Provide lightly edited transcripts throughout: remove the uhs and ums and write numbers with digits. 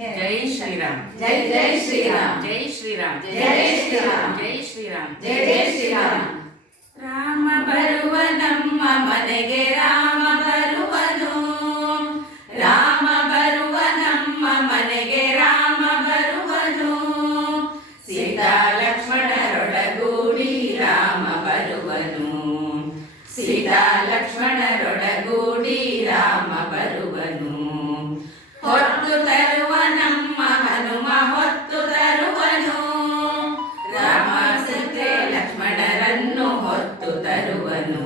जय श्री राम जय जय श्री राम जय श्री राम जय श्री राम जय श्री राम जय जय श्री राम ರಾಮ ಬರುವ ನಮ್ಮ ಮನೆಗೆ ರಾಮ ಬರುವನು ರಾಮ ಬರುವ ನಮ್ಮ ಮನೆಗೆ ರಾಮ ಬರುವನು ಸೀತಾ ಲಕ್ಷ್ಮಣರೊಡಗೂಡಿ ರಾಮ ಬರುವನು ಸೀತಾ ಲಕ್ಷ್ಮಣರೊಡಗೂಡಿ ರಾಮ ಬರುವನು ಹೊತ್ತು ತರುವ ನಮ್ಮ ಹನುಮ ಹೊತ್ತು ತರುವನು ರಾಮ ಸೀತೆ ಲಕ್ಷ್ಮಣರನ್ನು ಹೊತ್ತು ತರುವನು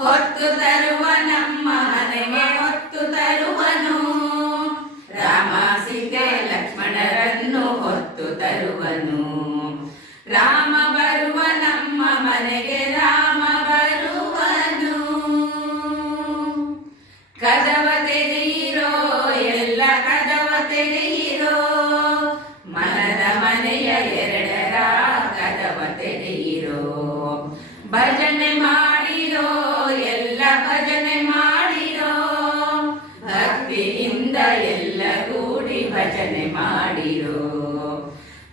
ಹೊತ್ತು ತರುವ ನಮ್ಮ ಮನೆಗೆ ಹೊತ್ತು ತರುವನು ರಾಮ ಸೀತೆ ಲಕ್ಷ್ಮಣರನ್ನು ಹೊತ್ತು ತರುವನು ರಾಮ ಬರುವ ನಮ್ಮ ಮನೆಗೆ ರಾಮ ಬರುವನು ಕದವ ತೆರೆಯಿರೋ ಎಲ್ಲ ಕದವ ತೆರೆಯಿರೋ ಮನದ ಮನೆಯ ಎರಡರ ಕದವ ತೆರೆಯಿರೋ ಭಜನೆ ಮಾಡಿರೋ ಎಲ್ಲ ಭಜನೆ ಮಾಡಿರೋ ಭಕ್ತಿಯಿಂದ ಎಲ್ಲ ಕೂಡಿ ಭಜನೆ ಮಾಡಿರೋ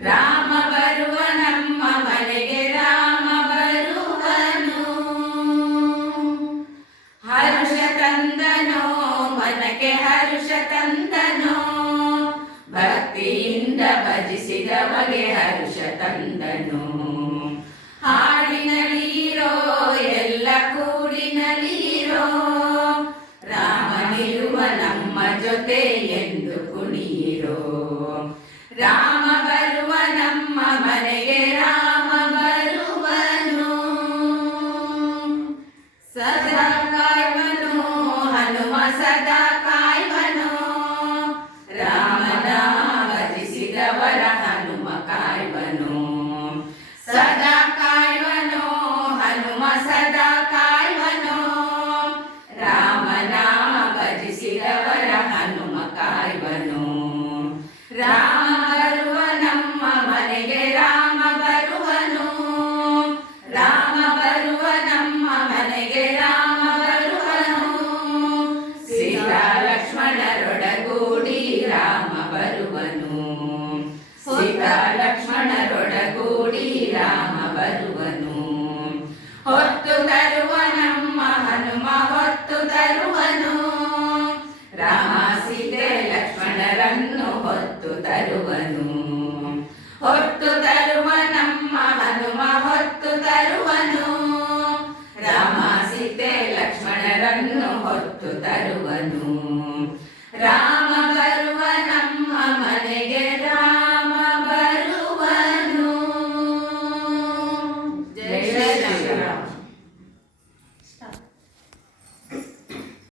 ರಾಮ ಬರುವ ನಮ್ಮ ಮನೆಗೆ ರಾಮ ಬರುವನು ಹರ್ಷ ತಂದನೋ ಮನಕ್ಕೆ ಹರ್ಷ ತಂದನೋ ಭಕ್ತಿಯಿಂದ ಭಜಿಸಿದವಗೆ ಹರ್ಷ ತಂದನು ಹಾಡಿನಲ್ಲಿರೋ ಎಲ್ಲ ಕೂಡಿನಲ್ಲಿರೋ ರಾಮನಿರುವ ನಮ್ಮ ಜೊತೆ ಎಂದು ಕುಣಿಯಿರೋ ರಾಮ ಬರುವ ನಮ್ಮ ಮನೆಗೆ ರಾಮ ಬರುವನು ಸದಾ ಕಾಯ್ವನು ಹನುಮ ಸದಾ ಕಾಯ್ವನು ರಾಮನ ಭಜಿಸಿದವರ ಹನುಮ ಕಾಯ್ವನು ಸದಾ ಕಾಯ್ವನು ಹನುಮ ಸದಾ ಕಾಯ್ವನು ರಾಮನ ಭಜಿಸಿದವರ ಹನುಮ ಕಾಯ್ವನು ರಾಮ ಬರುವ ನಮ್ಮ ಮನೆಗೆ ರಾಮ ಬರುವನು ರಾಮ ಬರುವ ನಮ್ಮ ಮನೆಗೆ ರಾಮ ಬರುವನು ಸೀತಾ ಲಕ್ಷ್ಮಣರೊಡಗೂಡಿ ರಾಮ ಬರುವನು